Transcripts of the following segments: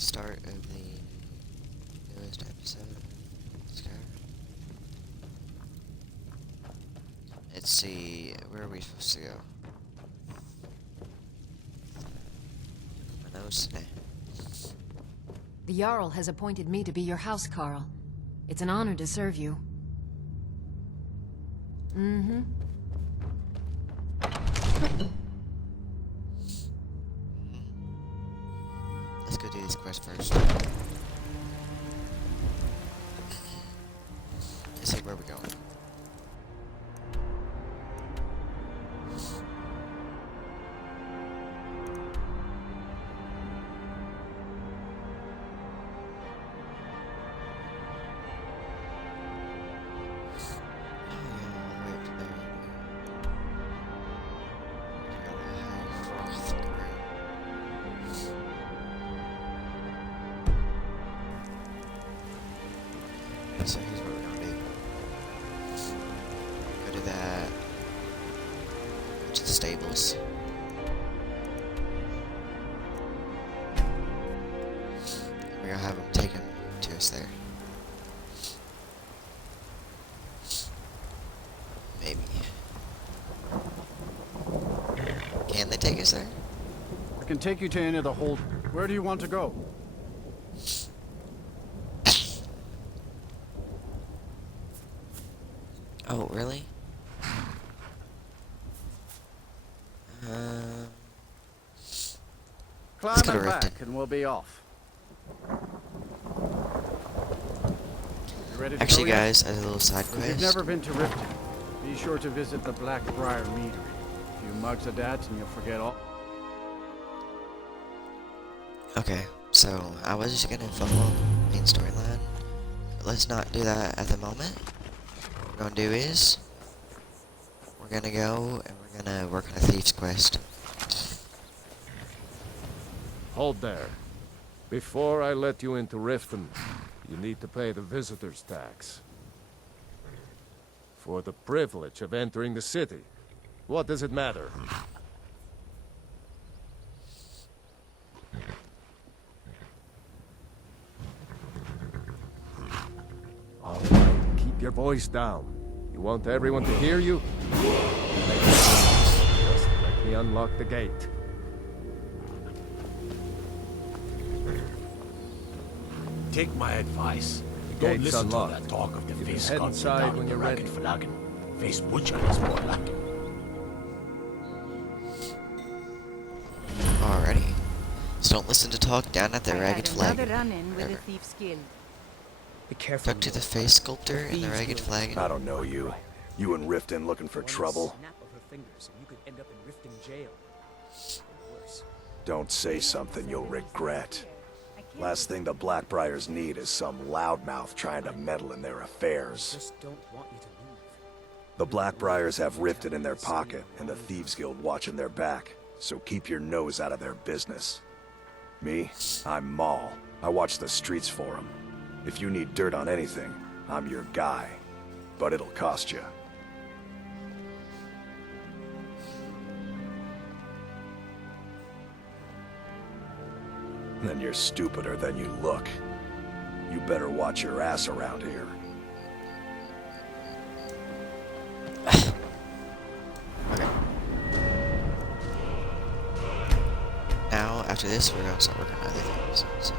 start of the newest episode of Skyrim. Let's see, where are we supposed to go? My nose today. The Jarl has appointed me to be your house Carl. It's an honor to serve you. Mm-hmm. Let's go do this quest first. Let's see where we're going. So here's what we're gonna do. Go to that. Go to the stables. We're gonna have him take him to us there. Maybe. Can they take us there? I can take you to any of the hold. Where do you want to go? Oh, really? Climb Let's go to and back, Riften. and we'll be off. You ready to Actually, go yet? guys, as a little side If you've quest. never been to Riften, be sure to visit the Blackbriar Meadery. A few mugs of that, and you'll forget all. Okay, so I was just gonna follow the main storyline, but let's not do that at the moment. What we're gonna do is we're gonna go and we're gonna work on a thief's quest. Hold there. Before I let you into Riften, you need to pay the visitor's tax. For the privilege of entering the city. What does it matter? All right, keep your voice down. You want everyone to hear you? Just let me unlock the gate. Take my advice. The Don't gate's listen to unlocked. that talk of the You can face head guns inside down when in the you're ready. ragged flagon. Face butcher is more like it. Alrighty. So don't listen to talk down at the Ragged Another Flagon. run-in with a Whatever. thief's guild. Be careful. Talk to the face sculptor in the Ragged Flagon. I don't know you. You in Riften looking for trouble? Snap of her fingers, and you could end up in Riften jail. Or worse. Don't say something you'll regret. Last thing the Blackbriars need is some loudmouth trying to meddle in their affairs. Just don't want you to leave. The Blackbriars have Riften in their pocket and the Thieves Guild watching their back, so keep your nose out of their business. Me, I'm Maul. I watch the streets for them. If you need dirt on anything, I'm your guy. But it'll cost you. Then you're stupider than you look. You better watch your ass around here. Okay. Now, after this, we're gonna start working on other things. So.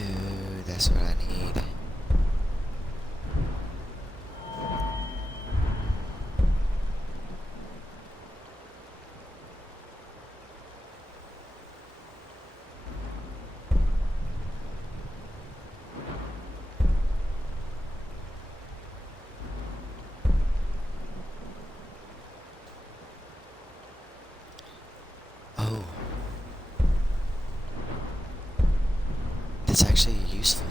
Ooh, that's what I need. Oh. That's actually useful.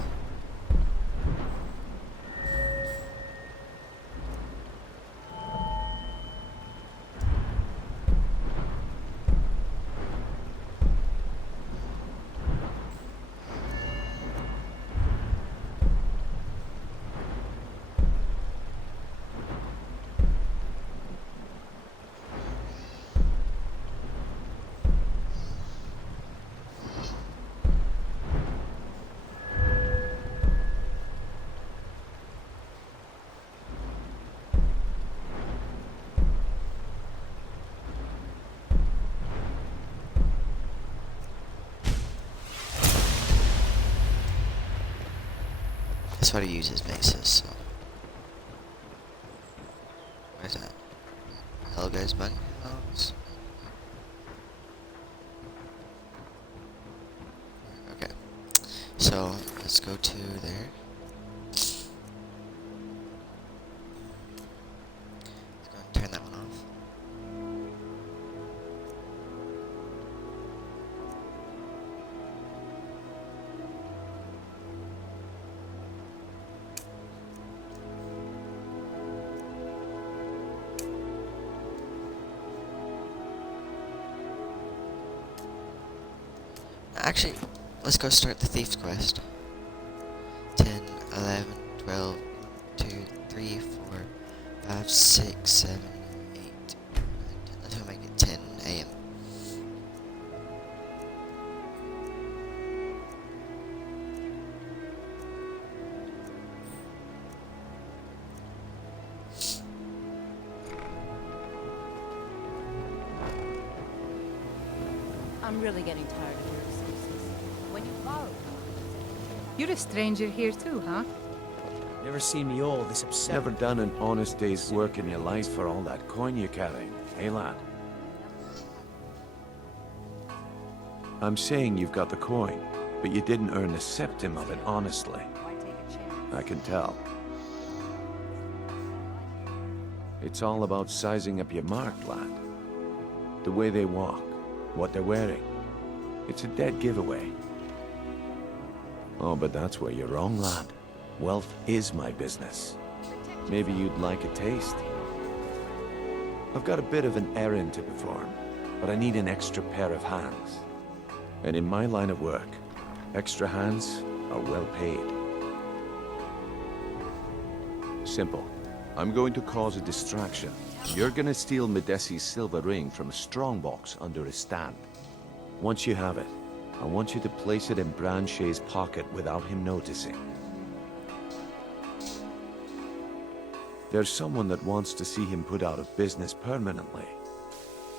That's what he uses bases, so. Where's that? Hello guys, bunkhouse. Okay. So let's go to there. Let's go and turn that one off. Actually, let's go start the thief's quest. 10, 11, 12, 2, 3, 4, 5, 6, 7, 8, 9, 10. Let's go make it 10 a.m. I'm really getting tired of your excuses. When you borrow, You're a stranger here too, huh? Never seen me all this upset. Never done an honest day's work in your life for all that coin you're carrying, hey lad? I'm saying you've got the coin, but you didn't earn a septim of it honestly. why take a chance? I can tell. It's all about sizing up your mark, lad. The way they walk, what they're wearing. It's a dead giveaway. Oh, but that's where you're wrong, lad. Wealth is my business. Maybe you'd like a taste. I've got a bit of an errand to perform, but I need an extra pair of hands. And in my line of work, extra hands are well paid. Simple. I'm going to cause a distraction. You're gonna steal Medesi's silver ring from a strongbox under his stand. Once you have it, I want you to place it in Branche's pocket without him noticing. There's someone that wants to see him put out of business permanently.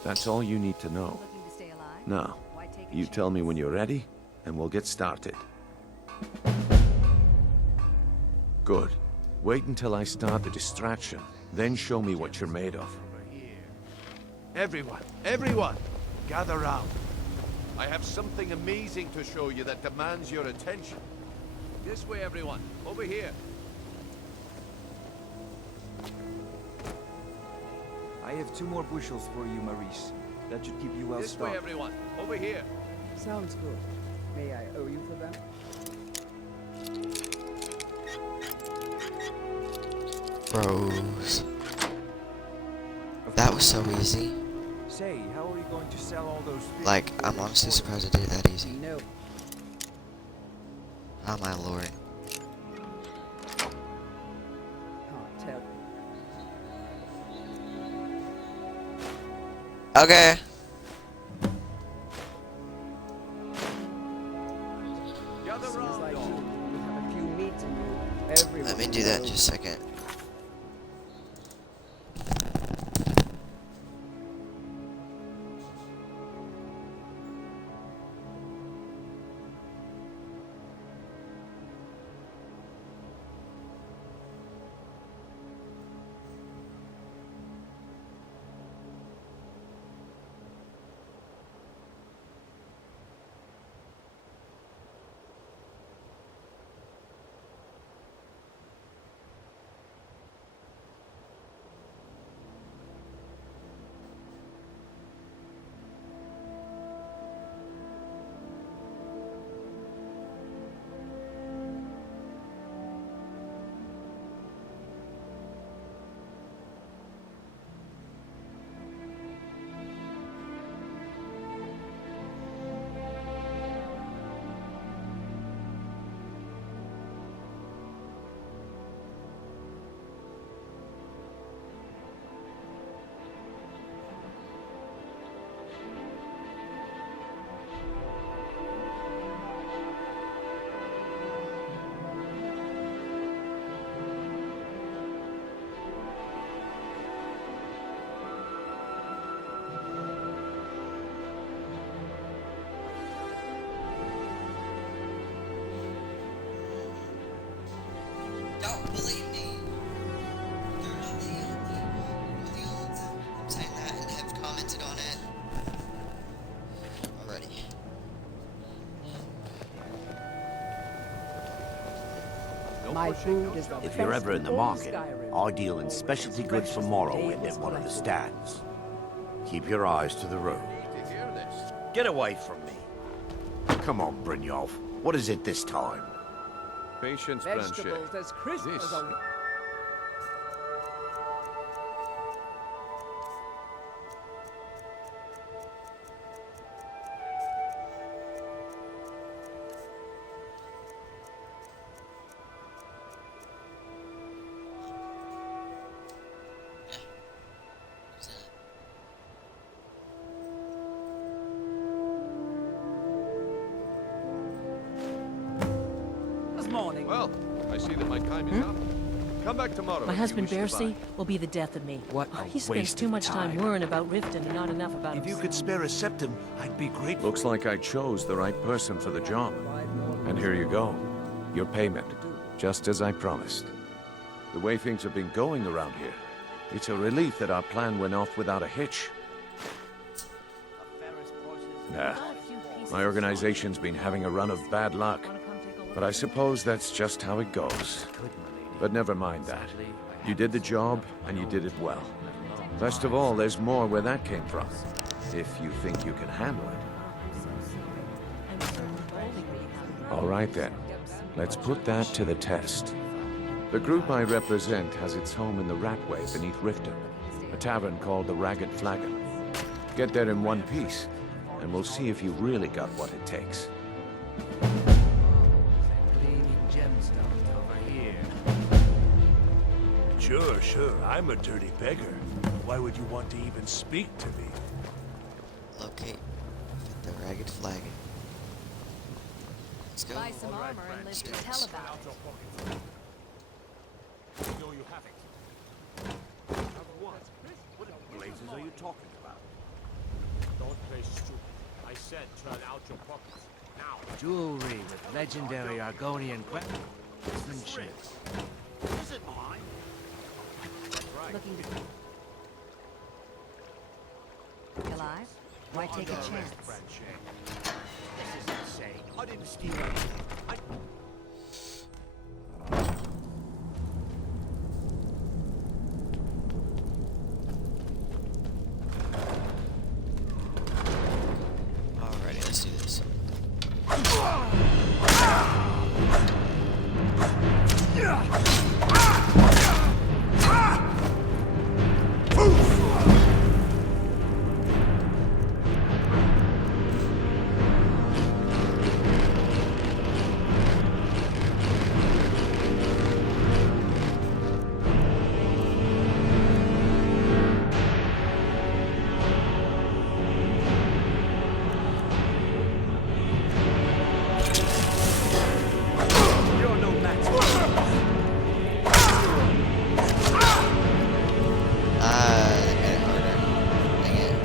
That's all you need to know. Looking to stay alive? Now, Why take a you chance? tell me when you're ready, and we'll get started. Good. Wait until I start the distraction, then show me what you're made of. Everyone, gather round. I have something amazing to show you that demands your attention. This way, everyone. Over here. I have 2 more bushels for you, Maurice. That should keep you well This way, stocked. everyone. Over here. Sounds good. May I owe you for that? Bros. That was so easy. Say, how are you going to sell all those fish? Like, I'm honestly surprised I did it that easy. No. Oh my lord. Can't tell. Okay. Gather Seems round, like all. you have a few meat in you. Everyone Let me do that in knows. just a second. don't believe me. You're not the only one. You're the only ones saying that and have commented on it already. My food is the If you're ever in the market, I deal in specialty goods for Morrowind at one of the stands. Keep your eyes to the road. To hear this. Get away from me. Come on, Brynjolf. What is it this time? Patience, Blanchet. vegetables as crisp This as a... Morning. Well, I see that my time is up. Come back tomorrow. My if you husband wish to Bercy buy. will be the death of me. What a He spends waste too of much time worrying about Riften and not enough about If you himself. could spare a septum, I'd be grateful. Looks like I chose the right person for the job. And here you go. Your payment. Just as I promised. The way things have been going around here, it's a relief that our plan went off without a hitch. Nah. My organization's been having a run of bad luck. But I suppose that's just how it goes. But never mind that. You did the job, and you did it well. Best of all, there's more where that came from. If you think you can handle it. All right then. Let's put that to the test. The group I represent has its home in the Ratway beneath Riften, a tavern called the Ragged Flagon. Get there in one piece, and we'll see if you've really got what it takes. Gemstones over here. Sure. I'm a dirty beggar. Why would you want to even speak to me? Locate the Ragged Flagon. Let's go. Buy some armor and live to tell about it. No, you haven't. What blazes are you talking about? Don't play stupid. I said turn out your pockets. Now. Jewelry with legendary Argonian craftsmanship. Is it mine? Looking to... Alive? Why take a chance? This is insane. I didn't steal anything. Alrighty, let's do this. You're no match. They made it harder. Dang it.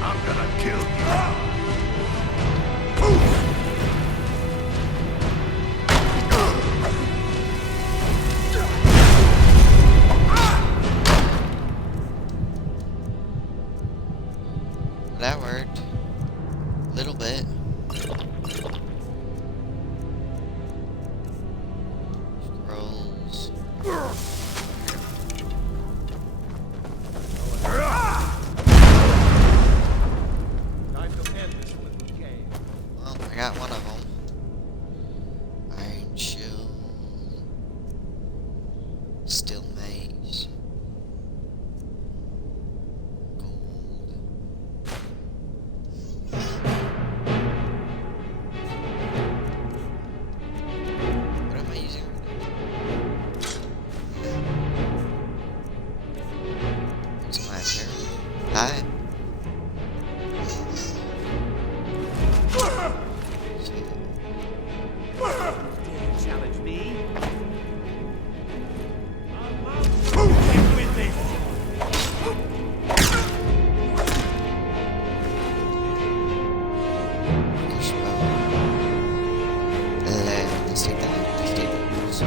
I'm gonna kill you. That worked. Little bit. Scrolls. Time to end this little game. Well, I got one of them. Iron Shield. Still Maze. Hi. Dare you challenge me? Get with this! Let's take that. Let's take those.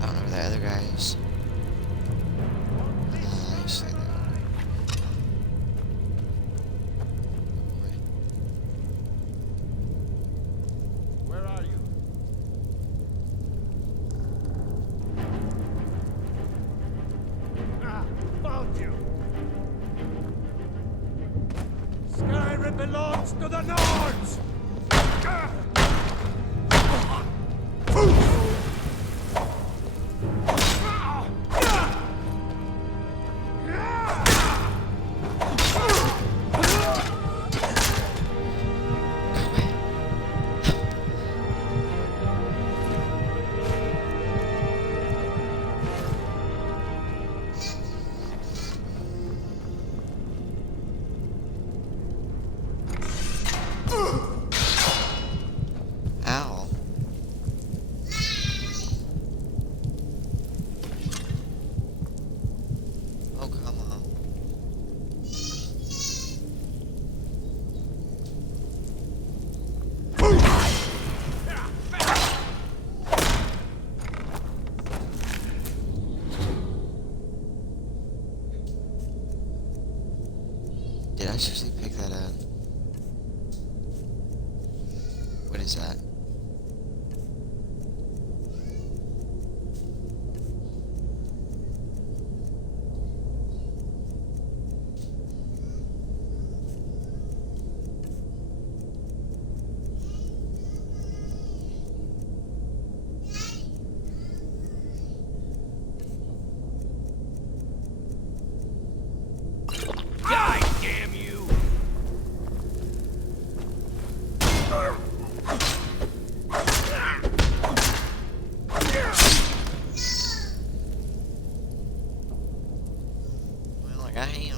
I don't know where the other guy is. I see that. Where are you? Ah, found you! Skyrim belongs to the Nords! Ow. Oh, come on. Did I seriously pick that up? What is that? Die, damn you! Well, I got him.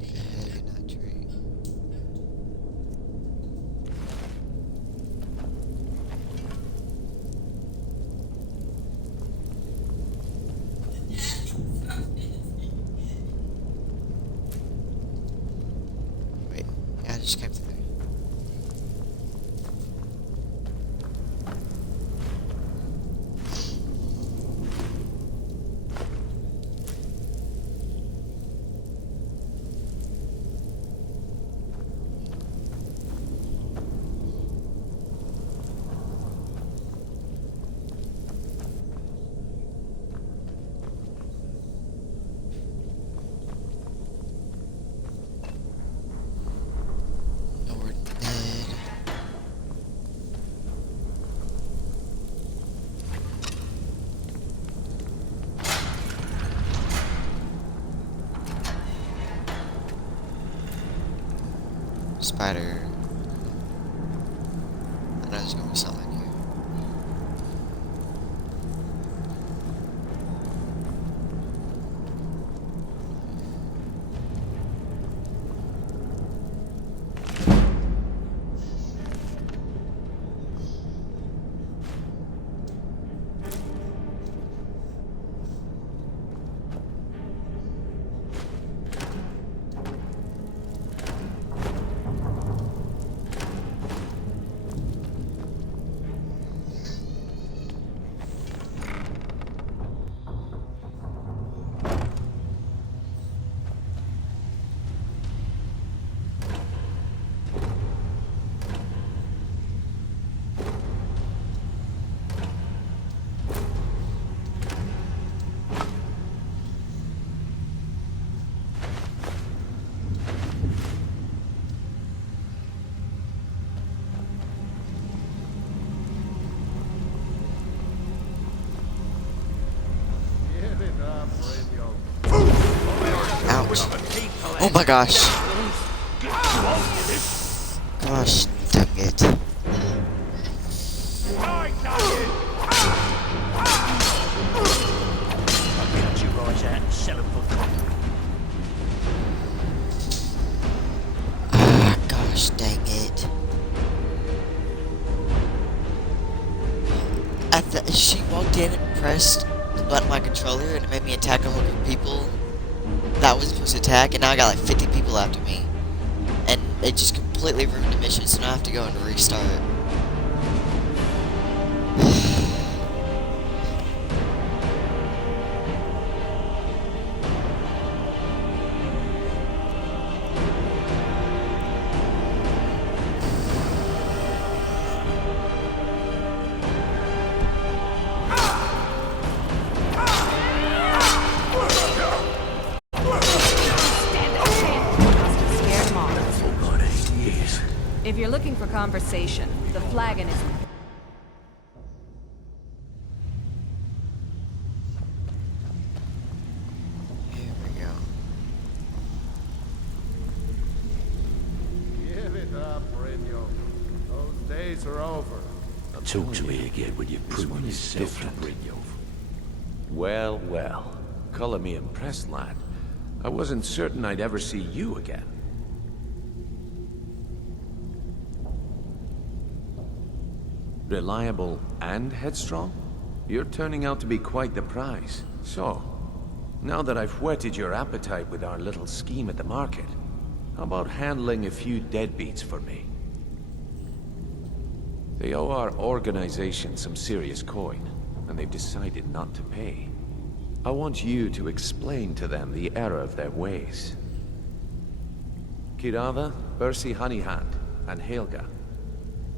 Heavy nitrate. Wait, yeah, I just came through. No, we're dead. Spider. I know there's gonna be something here. Oh my gosh. Gosh, dang it. I'll cut your eyes out and sell them for copper. Ah, gosh, dang it. She walked in and pressed the button on my controller and it made me attack a whole group of people that was supposed to attack, and now I got like 50 people after me. And it just completely ruined the mission, so now I have to go and restart. If you're looking for conversation, the flagon is... Here we go. Give it up, Brynjo. Those days are over. Talk to me again when you've proven yourself to Brynjolf. Well, well. Color me impressed, lad. I wasn't certain I'd ever see you again. Reliable and headstrong? You're turning out to be quite the prize. So, now that I've whetted your appetite with our little scheme at the market, how about handling a few deadbeats for me? They owe our organization some serious coin, and they've decided not to pay. I want you to explain to them the error of their ways. Kirava, Bersi Honeyhand, and Helga.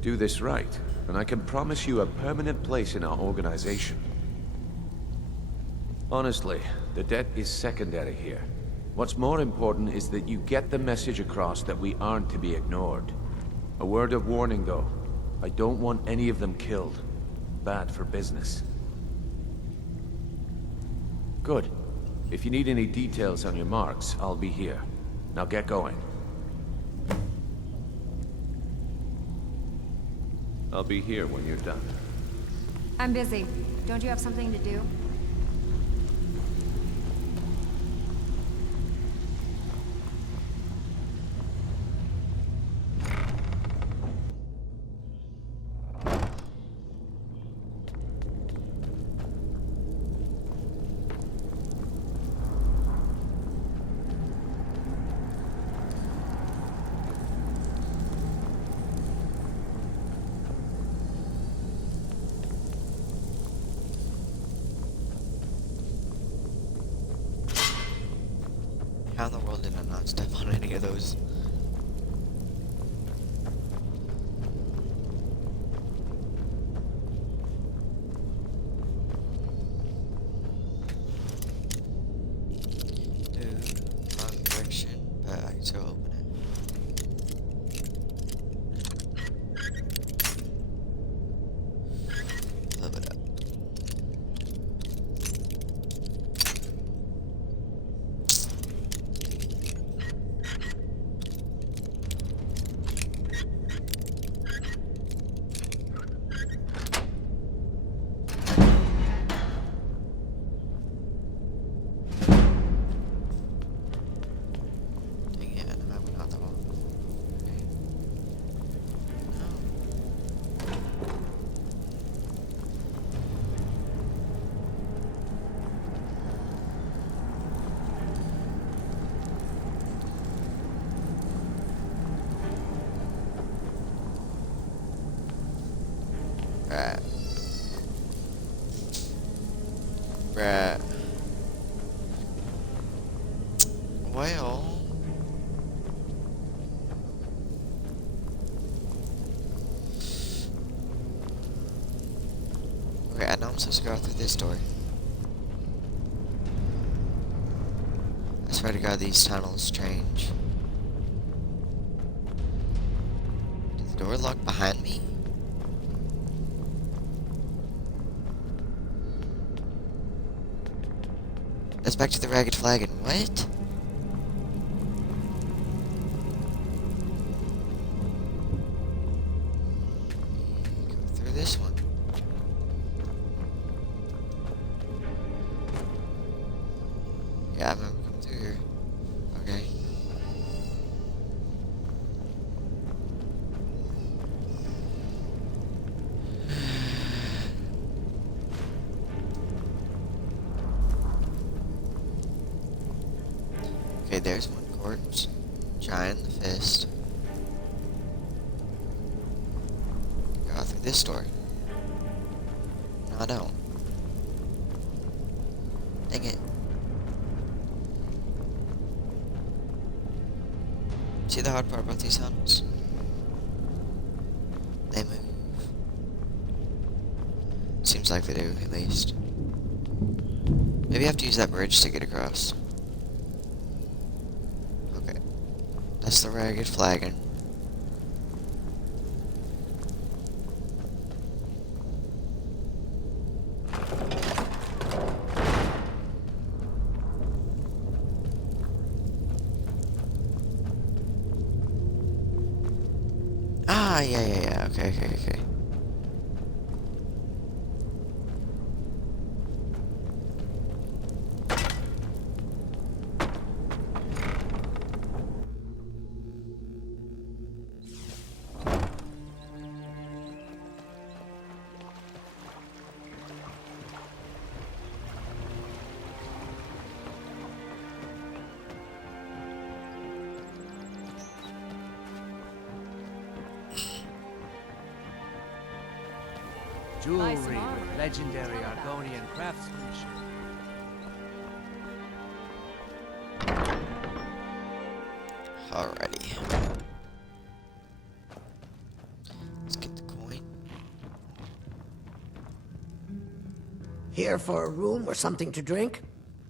Do this right, and I can promise you a permanent place in our organization. Honestly, the debt is secondary here. What's more important is that you get the message across that we aren't to be ignored. A word of warning, though. I don't want any of them killed. Bad for business. Good. If you need any details on your marks, I'll be here. Now get going. I'll be here when you're done. I'm busy. Don't you have something to do? How in the world did I not step on any of those? Dude, wrong direction, but I can still open it. Flip it up. Right. Right. Well. Okay, I know I'm supposed to go through this door. I swear to God, these tunnels strange. Did the door lock behind me? That's back to the Ragged Flagon. What? Okay, there's one corpse. Giant the fist. Go through this door. No, I don't. Dang it. See the hard part about these tunnels? They move. Seems like they do, at least. Maybe I have to use that bridge to get across. Okay. That's the ragged flagon. Ah, yeah. Okay. Jewelry with legendary Argonian craftsmanship. Alrighty. Let's get the coin. Here for a room or something to drink?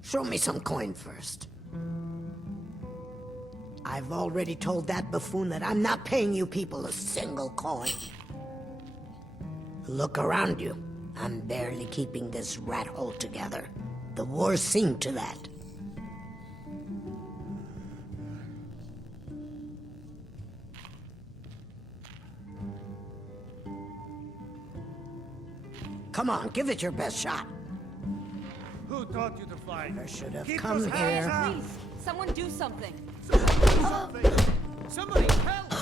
Show me some coin first. I've already told that buffoon that I'm not paying you people a single coin. Look around you. I'm barely keeping this rat hole together. The war's seen to that. Come on, give it your best shot. Who taught you to fight? I should have Keep come those hands here. up. Please, someone do something. Somebody help!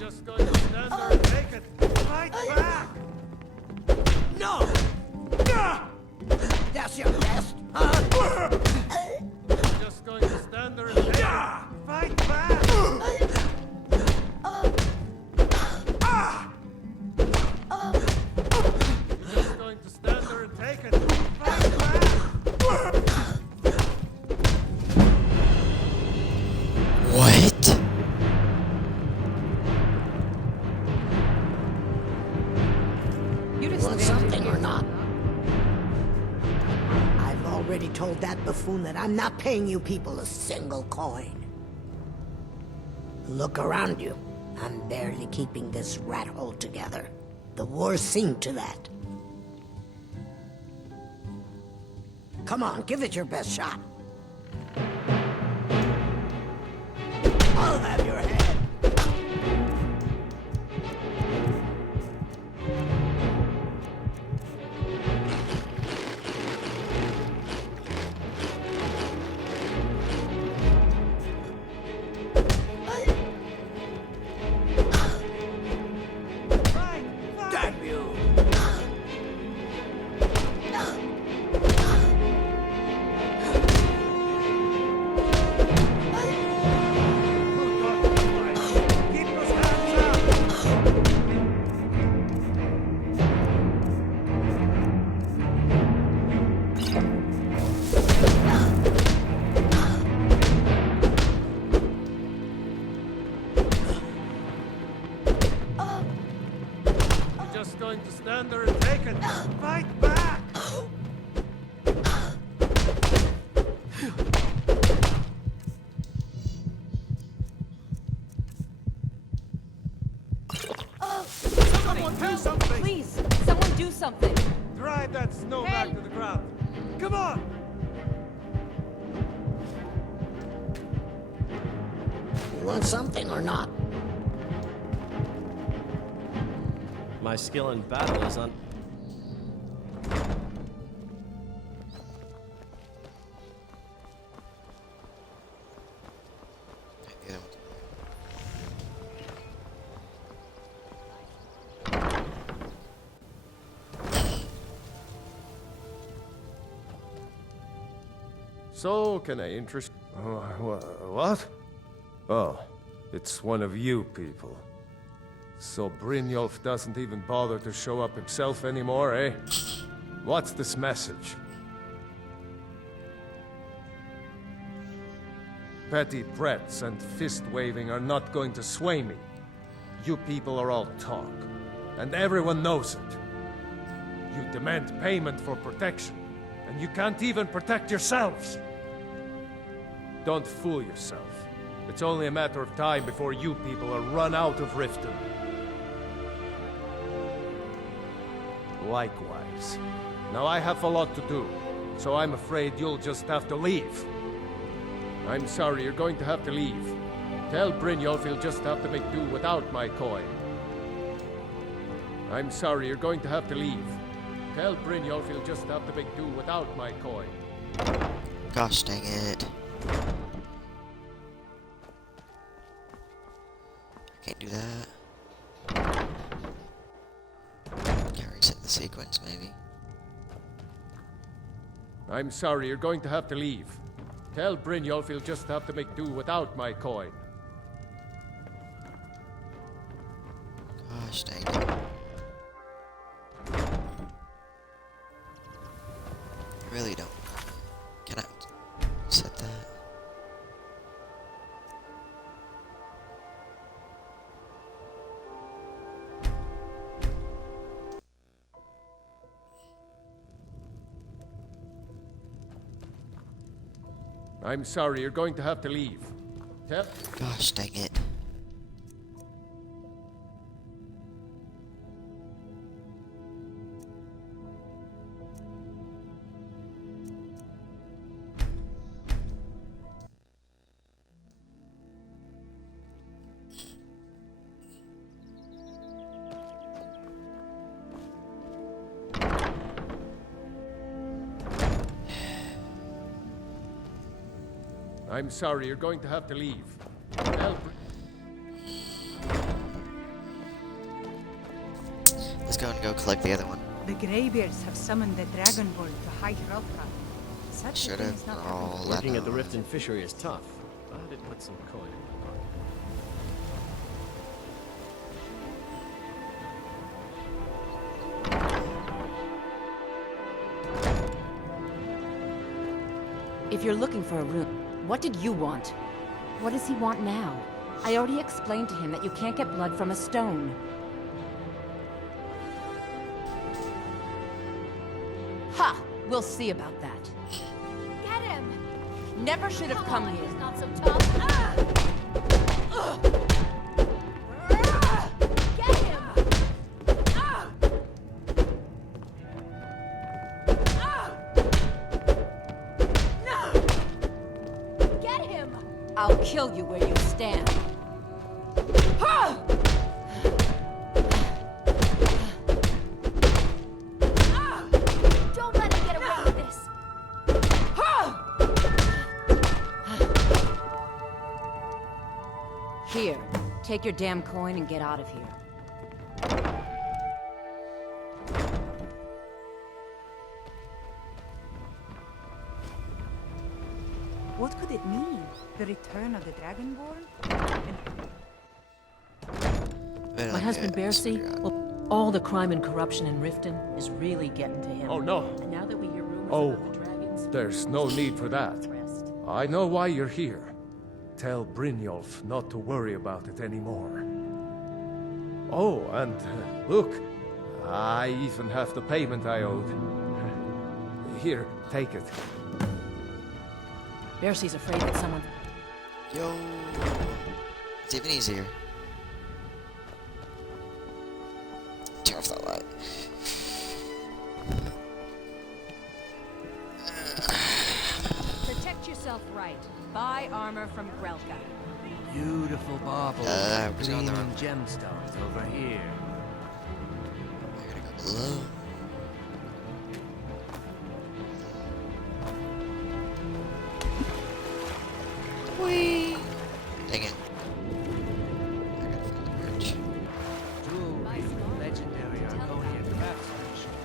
Just going to stand there and take it. Fight back! No! That's your best, Just going to stand there and take it. Fight back! Just going to stand there and take it. Fight back! What? You Want just something or not? I've already told that buffoon that I'm not paying you people a single coin. Look around you. I'm barely keeping this rat hole together. The war's seen to that. Come on, give it your best shot. I'll have your head. Damn you! Keep those hands up! You're just going to stand there and take it. Fight back! Someone do something! Please, someone do something. Drive that snow back to the ground. Come on! You want something or not? My skill in battle is on. So, can I interest... what? Oh, it's one of you people. So Brynjolf doesn't even bother to show up himself anymore, eh? What's this message? Petty threats and fist-waving are not going to sway me. You people are all talk, and everyone knows it. You demand payment for protection, and you can't even protect yourselves. Don't fool yourself. It's only a matter of time before you people are run out of Riften. Likewise. Now I have a lot to do, so I'm afraid you'll just have to leave. I'm sorry, you're going to have to leave. Tell Brynjolf he'll just have to make do without my coin. I'm sorry, you're going to have to leave. Tell Brynjolf he'll just have to make do without my coin. Gosh dang it. I can't do that. Can I reset the sequence, maybe? I'm sorry, you're going to have to leave. Tell Brynjolf he'll just have to make do without my coin. Gosh dang it. I really don't. Can I set that? I'm sorry, you're going to have to leave. Tell... Gosh dang it. I'm sorry, you're going to have to leave. Tell... Let's go and go collect the other one. The Greybeards have summoned the Dragonborn to high Hrothgar. Such Should a thing have is not all that. Working at the Riften fishery is tough, but it puts some coin in my pocket. If you're looking for a room, what did you want? What does he want now? I already explained to him that you can't get blood from a stone. Ha! We'll see about that. Get him! Never should have come here. He's not so tough. Get him! Get him! I'll kill you where you stand. Don't let him get away with this. Here, take your damn coin and get out of here. What could it mean? The return of the Dragonborn? My husband Bercy, well, all the crime and corruption in Riften is really getting to him. Oh, no. And now that we hear rumors Oh, about the dragons... there's no need for that. I know why you're here. Tell Brynjolf not to worry about it anymore. Oh, and look, I even have the payment I owed. Here, take it. Bercy's afraid that someone... Yo. It's even easier. Turn off that light. Protect yourself right. Buy armor from Grelka. Beautiful baubles, we're going the gleaming wrong gemstones over here. I gotta go below. Whee! Dang it. I gotta find the bridge. Jewelry from legendary Argonian craftsmanship.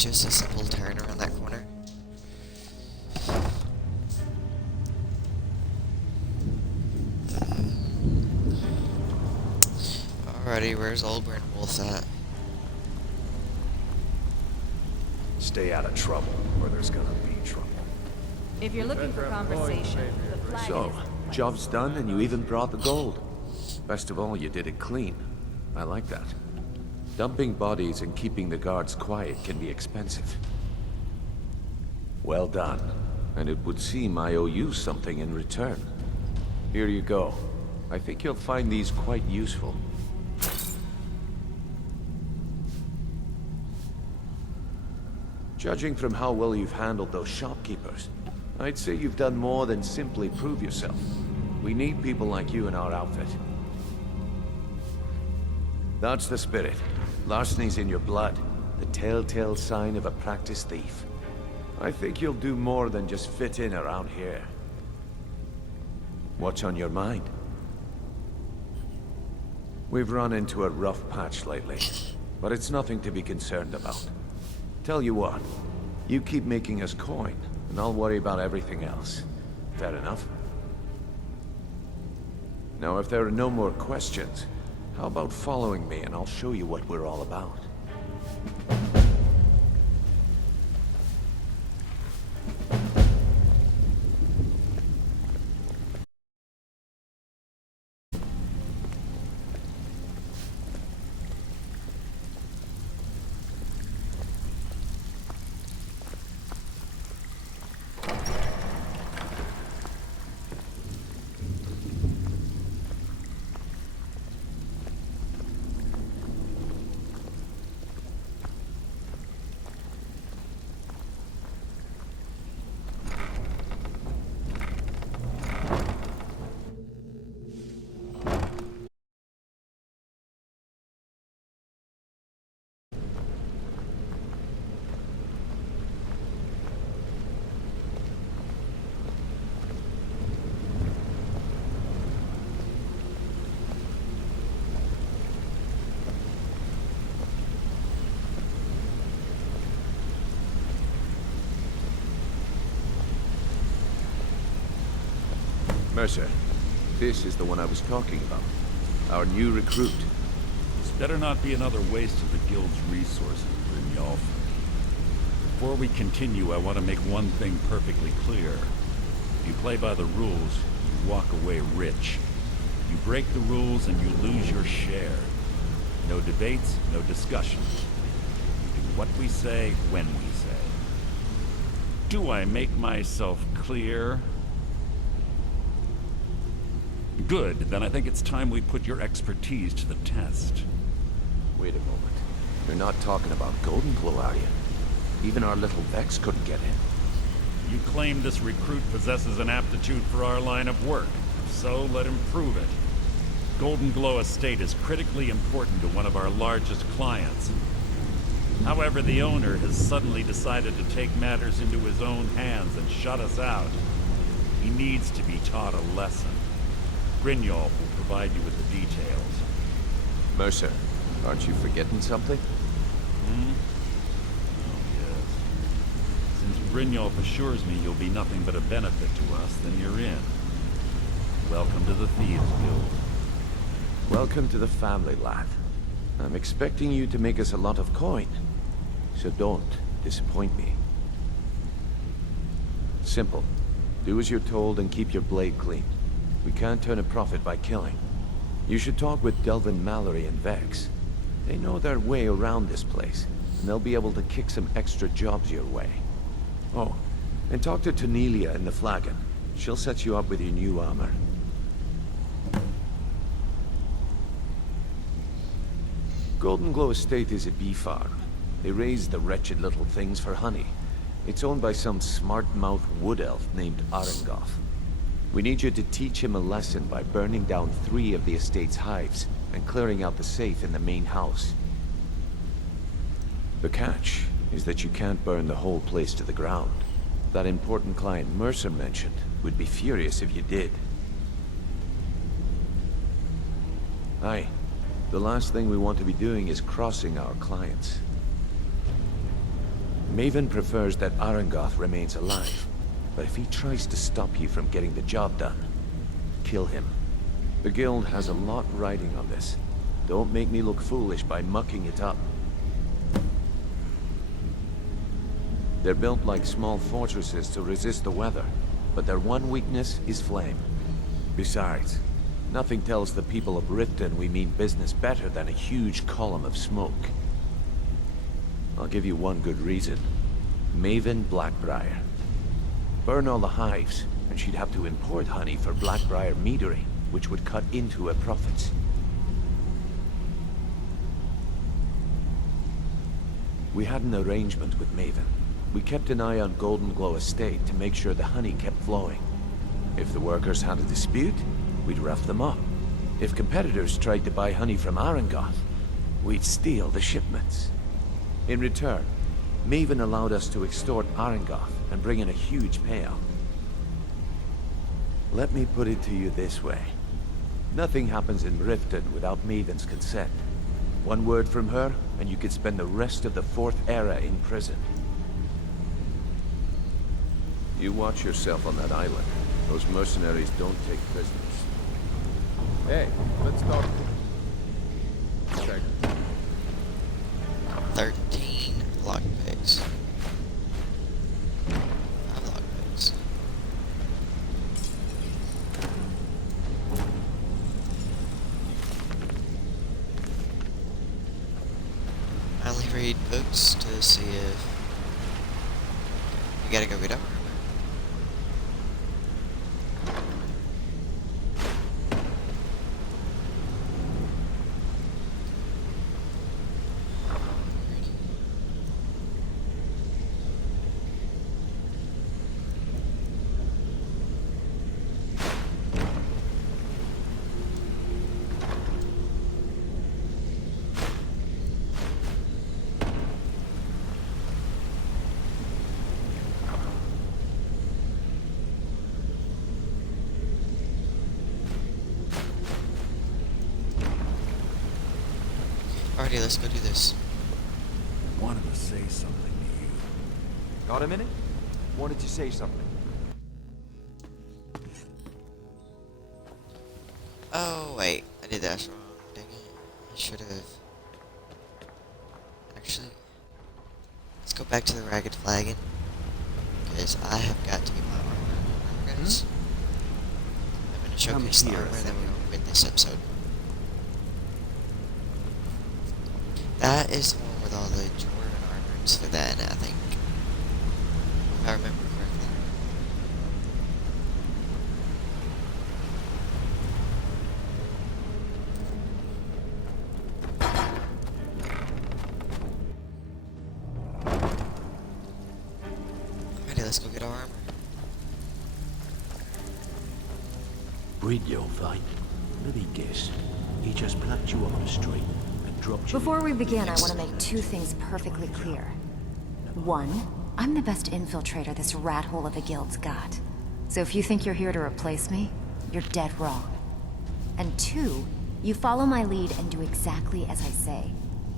just a simple turn around that corner. Alrighty, where's old Bryn Wolf at? Stay out of trouble, or there's gonna be trouble. If you're looking for conversation, the flag So, job's done and you even brought the gold. Best of all, you did it clean. I like that. Dumping bodies and keeping the guards quiet can be expensive. Well done. And it would seem I owe you something in return. Here you go. I think you'll find these quite useful. Judging from how well you've handled those shopkeepers, I'd say you've done more than simply prove yourself. We need people like you in our outfit. That's the spirit. Larceny's in your blood, the telltale sign of a practiced thief. I think you'll do more than just fit in around here. What's on your mind? We've run into a rough patch lately, but it's nothing to be concerned about. Tell you what, you keep making us coin, and I'll worry about everything else. Fair enough? Now, if there are no more questions, how about following me and I'll show you what we're all about? Mercer, this is the one I was talking about. Our new recruit. This better not be another waste of the Guild's resources, Brynjolf. Before we continue, I want to make one thing perfectly clear. If you play by the rules, you walk away rich. You break the rules and you lose your share. No debates, no discussions. We do what we say, when we say. Do I make myself clear? Good, then I think it's time we put your expertise to the test. Wait a moment. You're not talking about Golden Glow, are you? Even our little Vex couldn't get in. You claim this recruit possesses an aptitude for our line of work. So let him prove it. Golden Glow Estate is critically important to one of our largest clients. However, the owner has suddenly decided to take matters into his own hands and shut us out. He needs to be taught a lesson. Brynjolf will provide you with the details. Mercer, aren't you forgetting something? Hmm? Oh, yes. Since Brynjolf assures me you'll be nothing but a benefit to us, then you're in. Welcome to the Thieves Guild. Welcome to the family, lad. I'm expecting you to make us a lot of coin. So don't disappoint me. Simple. Do as you're told and keep your blade clean. We can't turn a profit by killing. You should talk with Delvin Mallory and Vex. They know their way around this place, and they'll be able to kick some extra jobs your way. Oh, and talk to Tanelia in the Flagon. She'll set you up with your new armor. Golden Glow Estate is a bee farm. They raise the wretched little things for honey. It's owned by some smart-mouthed wood elf named Arengoth. We need you to teach him a lesson by burning down 3 of the estate's hives and clearing out the safe in the main house. The catch is that you can't burn the whole place to the ground. That important client Mercer mentioned would be furious if you did. Aye. The last thing we want to be doing is crossing our clients. Maven prefers that Arangoth remains alive. But if he tries to stop you from getting the job done, kill him. The guild has a lot riding on this. Don't make me look foolish by mucking it up. They're built like small fortresses to resist the weather, but their one weakness is flame. Besides, nothing tells the people of Riften we mean business better than a huge column of smoke. I'll give you one good reason. Maven Blackbriar. Burn all the hives, and she'd have to import honey for Blackbriar meadery, which would cut into her profits. We had an arrangement with Maven. We kept an eye on Golden Glow Estate to make sure the honey kept flowing. If the workers had a dispute, we'd rough them up. If competitors tried to buy honey from Arangoth, we'd steal the shipments. In return, Maven allowed us to extort Arangoth and bring in a huge payout. Let me put it to you this way. Nothing happens in Riften without Maven's consent. One word from her, and you could spend the rest of the Fourth Era in prison. You watch yourself on that island. Those mercenaries don't take prisoners. Hey, let's talk. Check. 13 lockpicks. 5 lockpicks. I only read books to see if you gotta go get up. Alrighty, let's go do this. Wanted to say something to you. Got a minute? Wanted to say something. Oh, wait. I did that wrong. Dang it. I should have. Actually, let's go back to the Ragged Flagon. Because I have got to get my armor, guys. I'm going to showcase the armor that we're going to win this episode. That is the one with all the Jordan armors for that, I think. If I remember correctly. Alrighty, let's go get our armor. Breed your fight. Let me guess. He just plucked you off the street. Before we begin, I want to make 2 things perfectly clear. 1, I'm the best infiltrator this rat hole of a guild's got. So if you think you're here to replace me, you're dead wrong. And 2, you follow my lead and do exactly as I say.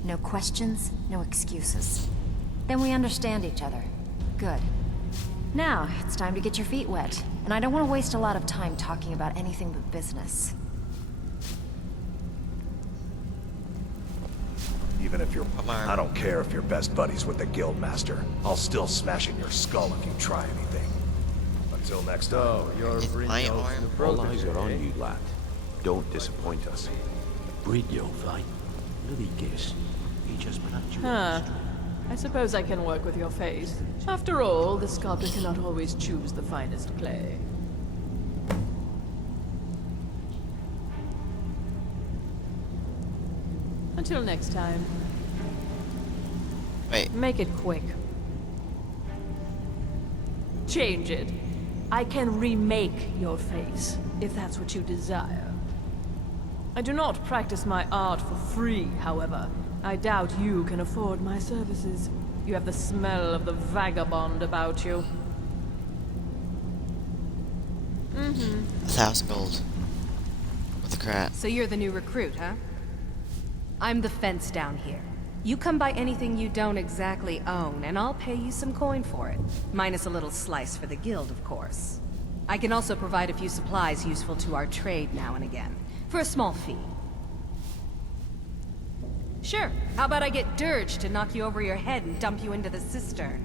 No questions, no excuses. Then we understand each other. Good. Now, it's time to get your feet wet. And I don't want to waste a lot of time talking about anything but business. Even if you're... I don't care if you're best buddies with the Guildmaster. I'll still smash in your skull if you try anything. Until next time. Oh, you're my arm. All eyes are on you, lad. Don't disappoint us. Breed your fight. Let me guess. He just plucked you off Huh. the street. I suppose I can work with your face. After all, the sculptor cannot always choose the finest clay. Until next time. Wait. Make it quick. Change it. I can remake your face, if that's what you desire. I do not practice my art for free, however. I doubt you can afford my services. You have the smell of the vagabond about you. 1,000 gold. With a crap. So you're the new recruit, huh? I'm the fence down here. You come by anything you don't exactly own, and I'll pay you some coin for it. Minus a little slice for the guild, of course. I can also provide a few supplies useful to our trade now and again, for a small fee. Sure, how about I get Dirge to knock you over your head and dump you into the cistern?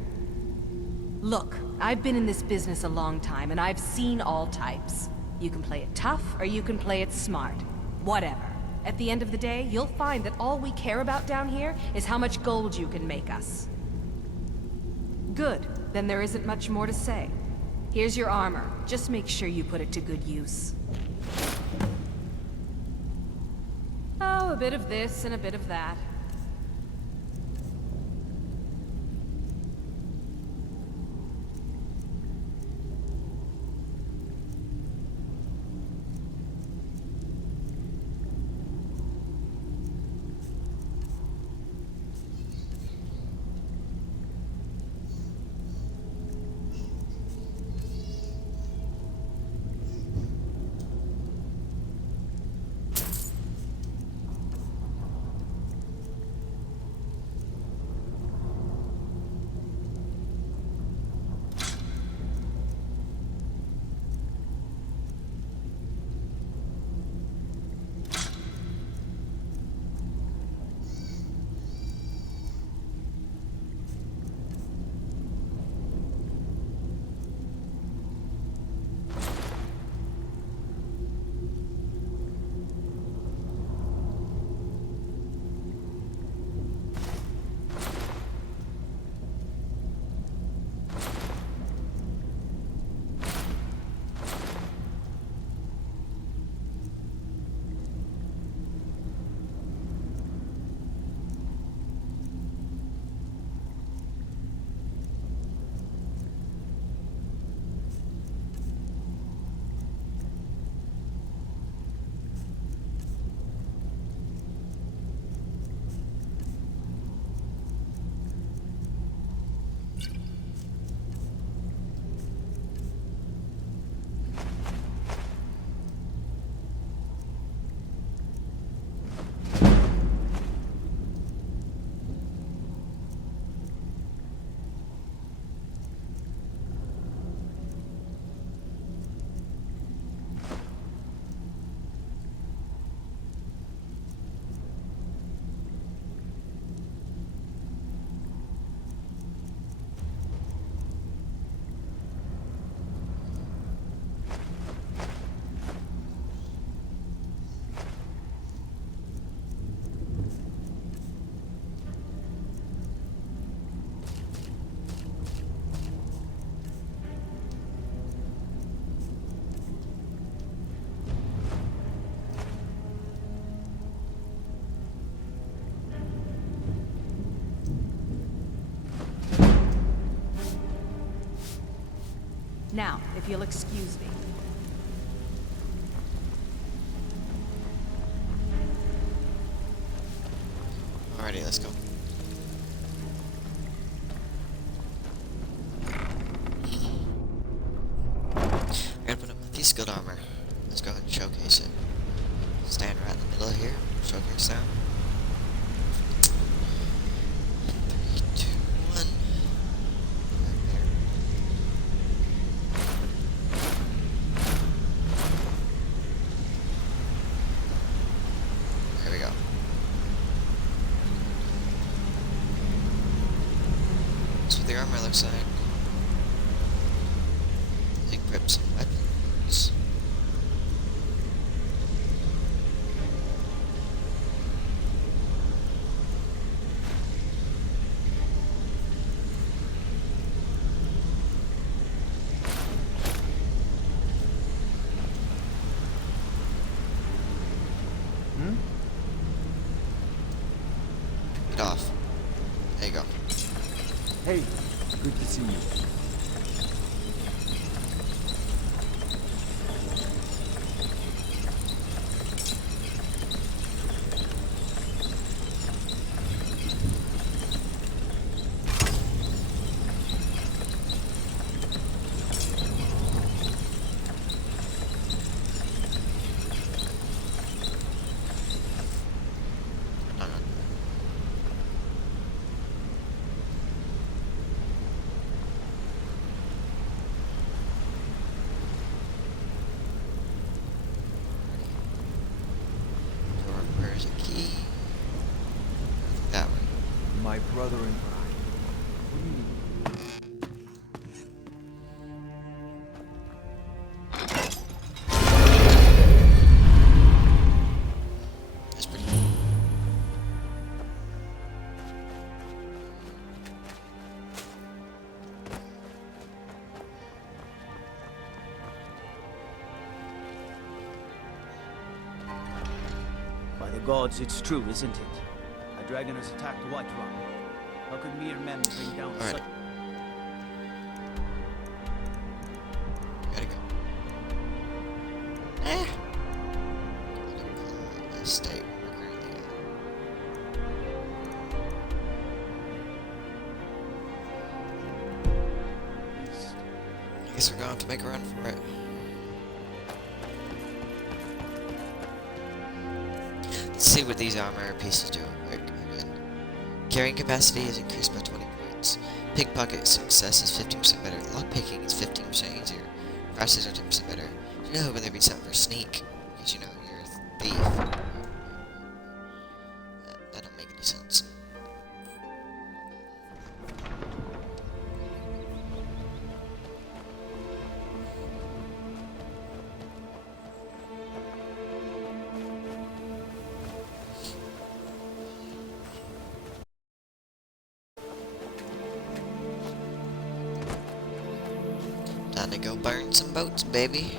Look, I've been in this business a long time, and I've seen all types. You can play it tough, or you can play it smart. Whatever. At the end of the day, you'll find that all we care about down here is how much gold you can make us. Good. Then there isn't much more to say. Here's your armor. Just make sure you put it to good use. Oh, a bit of this and a bit of that. Now, if you'll excuse me. Alrighty, let's go. I'm gonna put up my T-skilled armor. Let's go ahead and showcase it. Stand right in the middle here. Showcase that. 3, 2, 1. Right there. There we go. That's what the armor looks like. Equip some weapons. Get off. There you go. Hey, good to see you. brother in crime. What do you need? That's pretty cool. By the gods, it's true, isn't it? A dragon has attacked the White Rock. How could mere men bring down such... Gotta go. Eh. Estate we're currently at. I guess we're going to make a run for it. Let's see what these armor pieces do real quick. Again. Carrying capacity is increased by 20 points. Pickpocket success is 15% better. Lockpicking is 15% easier. Prices are 10% better. You know, whether it be something for sneak, because you know you're a thief. That don't make any sense. Time to go burn some boats, baby.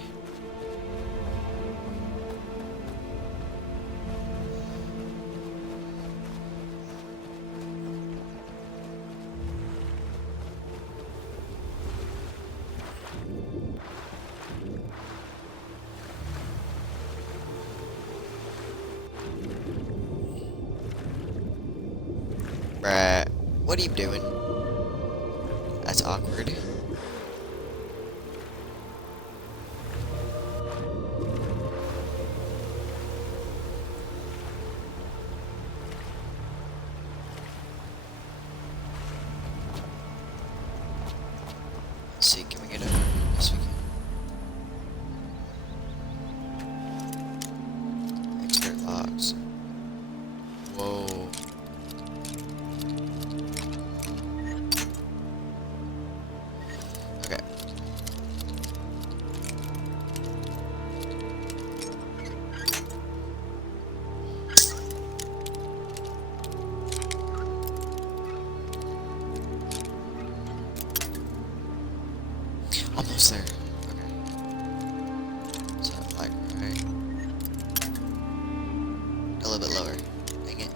Bruh, what are you doing? That's awkward. Let's see, can we get over? Yes, we can. Expert logs. Whoa. Okay. Almost there. Okay. So like right. A little bit lower. Dang it.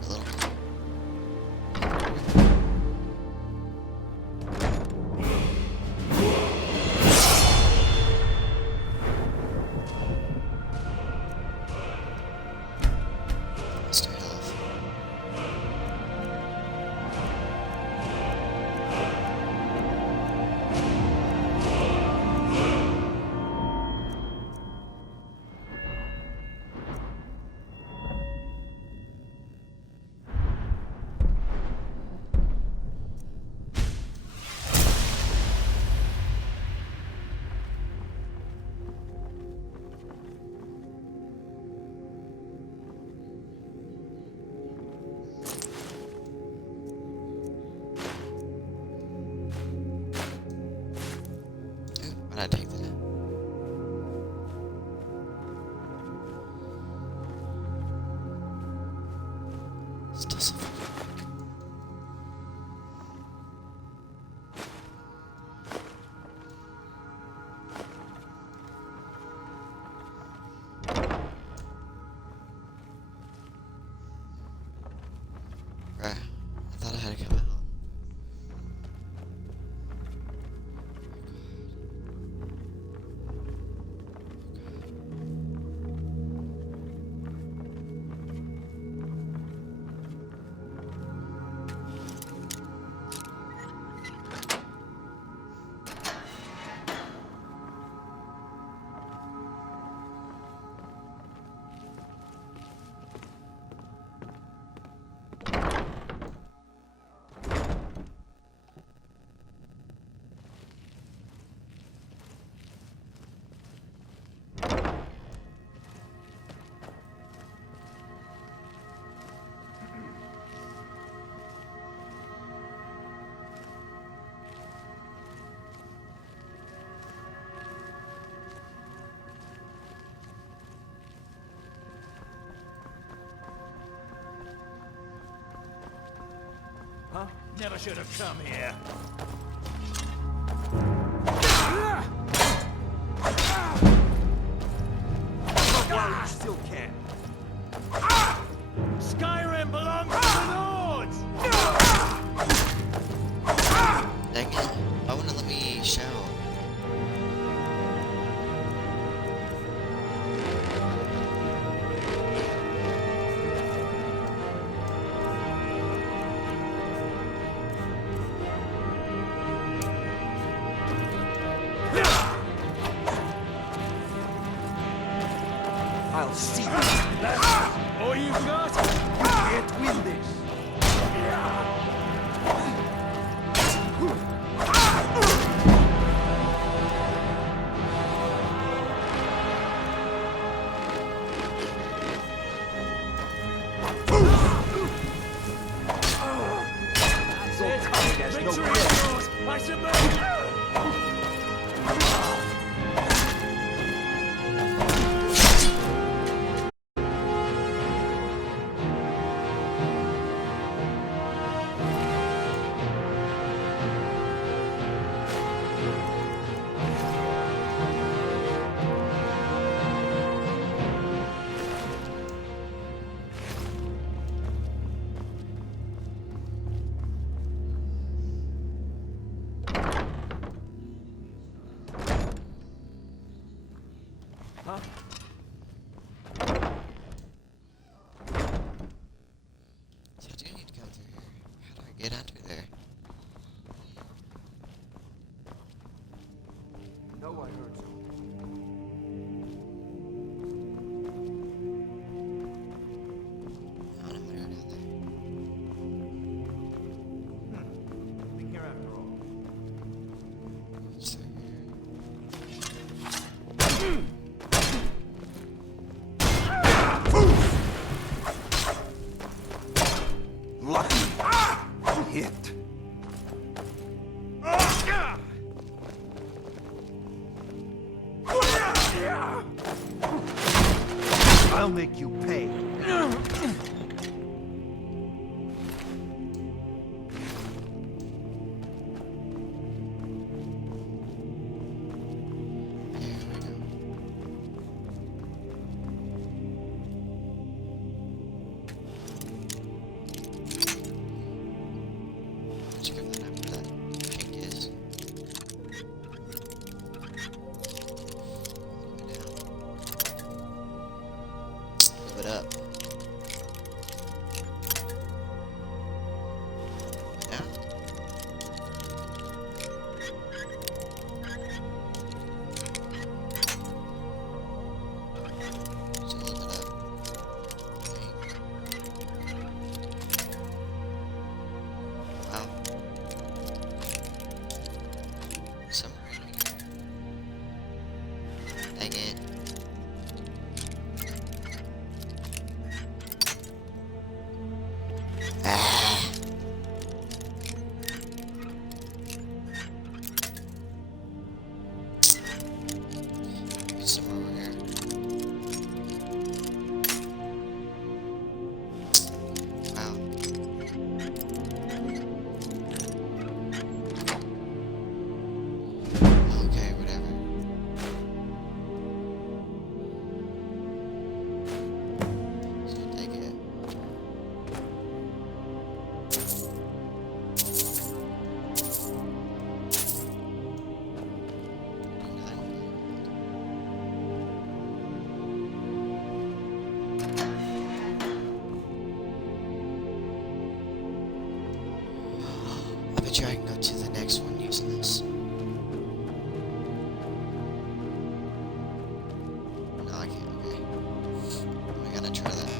A little more. Stay health. Why'd I take that? Still so far. Right. I thought I had to come out. Huh? Never should have come here. You still can. Skyrim belongs to the Lords! Dang it. Why wouldn't it let me show? I'll see you. That's all you got? Can't win this. That's it. Victory is yours. I submit. Huh? So I do need to come through here. How do I get out through there? No, I heard so. I don't know how to go down there. Nothing here after all. What's through here? Lucky. Hit. I'll make you pay. Here we go. Let's give that up where that kink is. Move it up. Yeah. Still live it up. Wow. Somewhere in here. Dang it. Ah. It's somewhere over here. Wow. Okay, whatever. So take it. I bet you I can go to the next one using this. No, I can't. Okay. We gotta try that.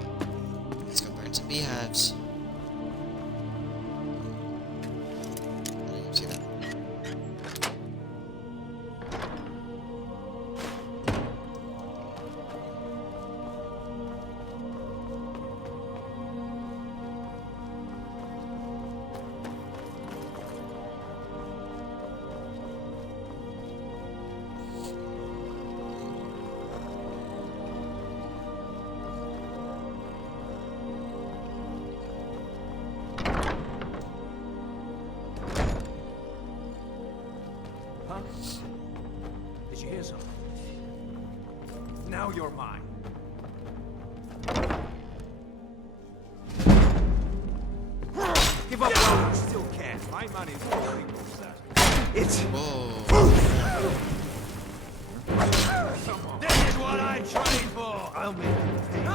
Let's go burn some beehives. I didn't even see that. his own. Now you're mine. Give up while you still can. My money's already it's... This is what I trained for! I'll make you pay.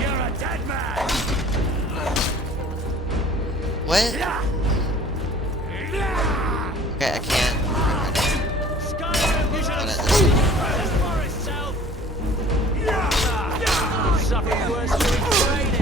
You're a dead man! What? Okay, I can't. Skyrim, you should have seen this for itself! Suffer worse doing training!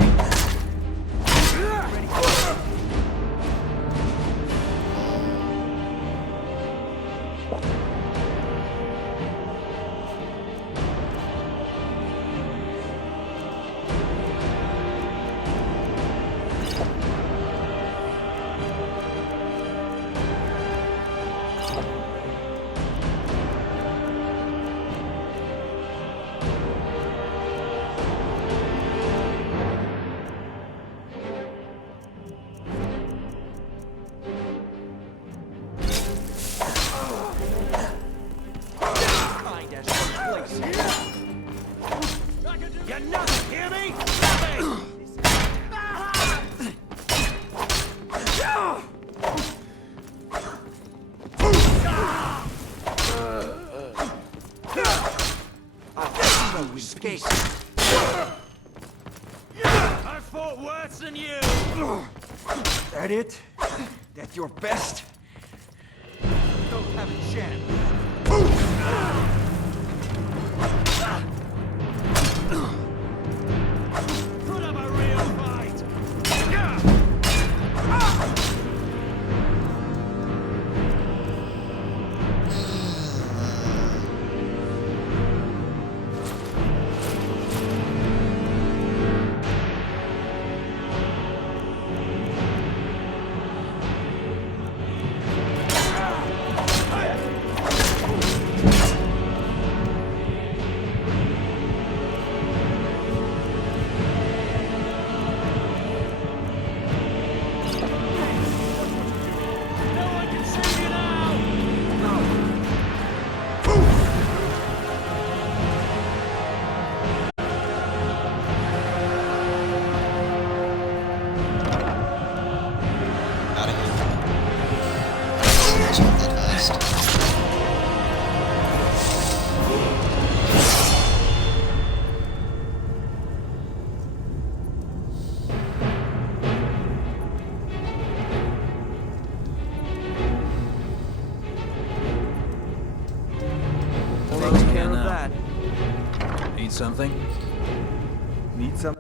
You're nothing, hear me? Nothing! Escape. I fought worse than you! That it? That your best? You don't have a chance. Put up a real fight! Need something? Need some?